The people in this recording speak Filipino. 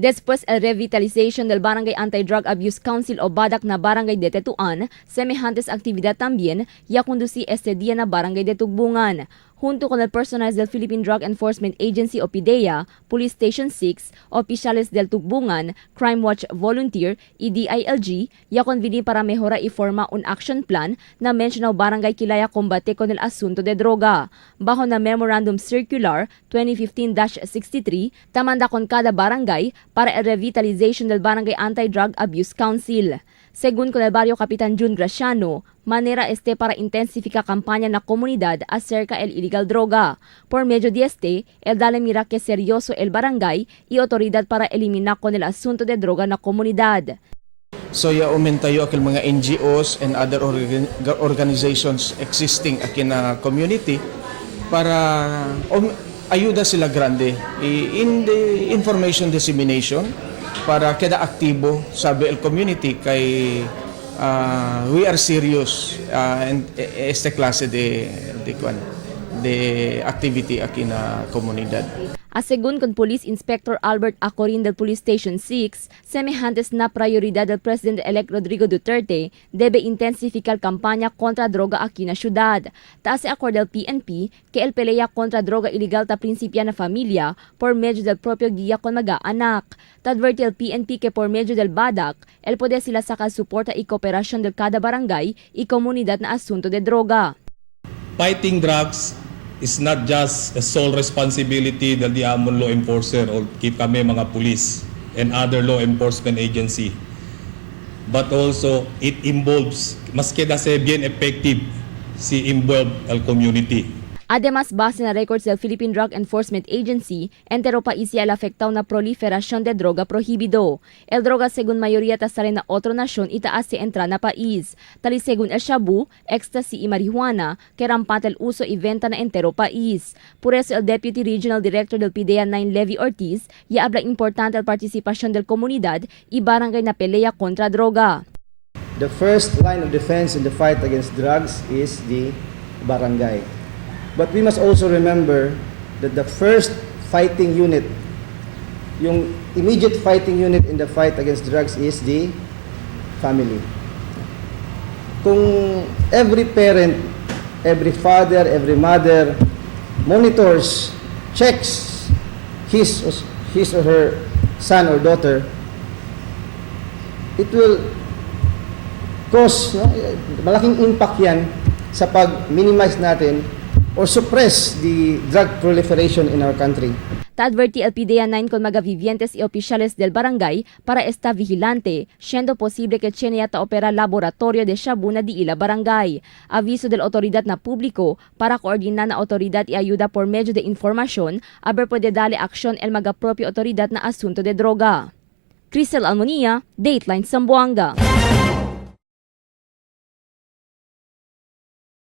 Después el revitalización del Barangay Anti-Drug Abuse Council o BADAC na barangay de Tetuan, semejantes actividad también ya conducí este día na barangay de Tugbungan. Junto con el personal del Philippine Drug Enforcement Agency o Pdea, Police Station 6, Opisyales del Tugbungan, Crime Watch Volunteer y DILG, ya conveni para mejora y forma un action plan na mencionado barangay kilaya combate con el asunto de droga. Bajo na Memorandum Circular 2015-63, tamanda con kada barangay para el revitalization del Barangay Anti-Drug Abuse Council. Según con el barrio Kapitan Jun Graciano, manera para intensificar campaña na komunidad acerca el illegal droga. Por medio de el dale mira que seryoso el barangay y autoridad para eliminar con el asunto de droga na komunidad. So umentayo akil mga NGOs and other organizations existing akin na community para ayuda sila grande in the information dissemination para kada aktibo sabi el community kay we are serious and este klase de activity aquí na komunidad. Según con Police Inspector Albert Acorin del Police Station 6, semejantes na prioridad del Presidente-elect Rodrigo Duterte debe intensificar campaña contra droga aquí na syudad. Taas acord del PNP que el pelea contra droga ilegal ta prinsipya na familia por medio del propio guía con mag-aanak. Tadverti el PNP que por medio del BADAC, el poder sila sakal suporta y kooperasyon del kada barangay y komunidad na asunto de droga. Fighting drugs is not just a sole responsibility del diamond law enforcer o kami mga police and other law enforcement agency, but also it involves, mas queda se bien effective si involve al community. Además, base na records del Philippine Drug Enforcement Agency, entero país ya el afectado na proliferación de droga prohibido. El droga según mayoría tasare na otro nasyon itaas si entra na país. Tali según el shabu, ecstasy y marihuana, que rampante el uso y venta na entero país. Por eso el Deputy Regional Director del Pdea 9 Levi Ortiz ya habla importante el participación del comunidad y barangay na pelea contra droga. The first line of defense in the fight against drugs is the barangay. But we must also remember that the first fighting unit, yung immediate fighting unit in the fight against drugs is the family. Kung every parent, every father, every mother monitors, checks his or her son or daughter, it will cause malaking impact yan sa pag-minimize natin or suppress the drug proliferation in our country. Adverti el Pdea 9 con magavivientes y opisyales del barangay para estar vigilante, siendo posible que tiene yata opera laboratorio de shabu na di ila barangay. Aviso del autoridad na publiko para koordinar na autoridad y ayuda por medio de informasyon, aber pwede dale aksyon el magapropio autoridad na asunto de droga. Crisel Almonia, Dateline Zamboanga.